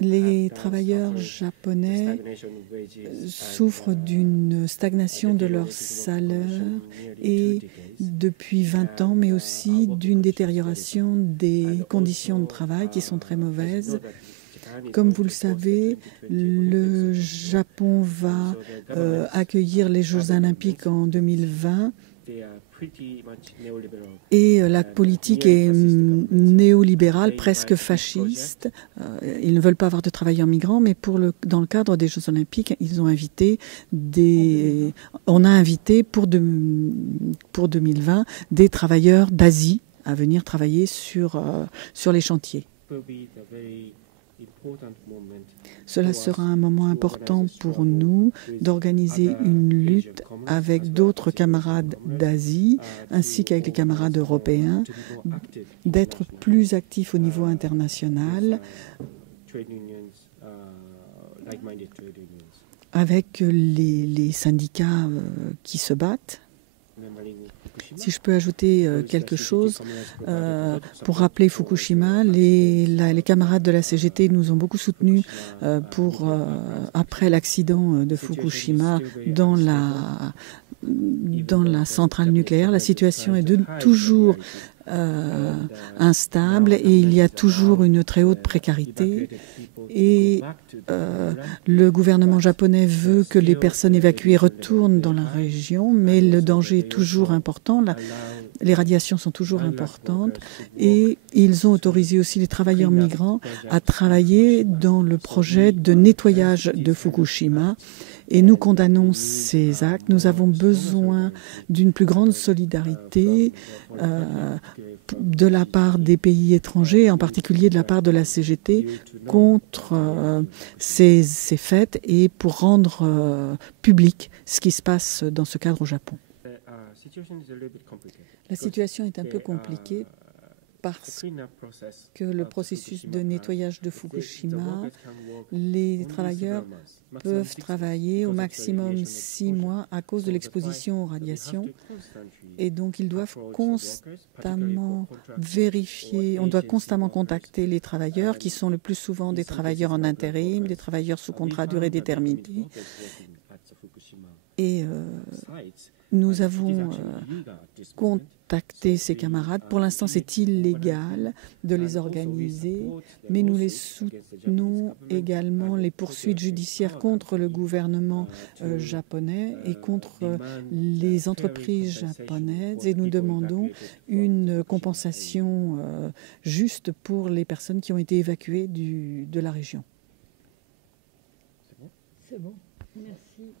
Les travailleurs japonais souffrent d'une stagnation de leur salaire et depuis 20 ans, mais aussi d'une détérioration des conditions de travail qui sont très mauvaises. Comme vous le savez, le Japon va accueillir les Jeux olympiques en 2020 et la politique est néolibérale, presque fasciste. Ils ne veulent pas avoir de travailleurs migrants, mais dans le cadre des Jeux olympiques, on a invité pour 2020 des travailleurs d'Asie à venir travailler sur les chantiers. Cela sera un moment important pour nous d'organiser une lutte avec d'autres camarades d'Asie ainsi qu'avec les camarades européens, d'être plus actifs au niveau international avec les syndicats qui se battent. Si je peux ajouter quelque chose, pour rappeler Fukushima, les camarades de la CGT nous ont beaucoup soutenus après l'accident de Fukushima dans la centrale nucléaire. La situation est toujours instable et il y a toujours une très haute précarité. Et le gouvernement japonais veut que les personnes évacuées retournent dans la région, mais le danger est toujours important. Les radiations sont toujours importantes et ils ont autorisé aussi les travailleurs migrants à travailler dans le projet de nettoyage de Fukushima. Et nous condamnons ces actes. Nous avons besoin d'une plus grande solidarité de la part des pays étrangers, en particulier de la part de la CGT, contre ces faits et pour rendre public ce qui se passe dans ce cadre au Japon. La situation est un peu compliquée parce que le processus de nettoyage de Fukushima, les travailleurs peuvent travailler au maximum 6 mois à cause de l'exposition aux radiations. Et donc, ils doivent constamment vérifier, on doit constamment contacter les travailleurs qui sont le plus souvent des travailleurs en intérim, des travailleurs sous contrat à durée déterminée. Et nous avons contacté ces camarades. Pour l'instant, c'est illégal de les organiser, mais nous les soutenons également les poursuites judiciaires contre le gouvernement japonais et contre les entreprises japonaises. Et nous demandons une compensation juste pour les personnes qui ont été évacuées de la région. C'est bon. Merci.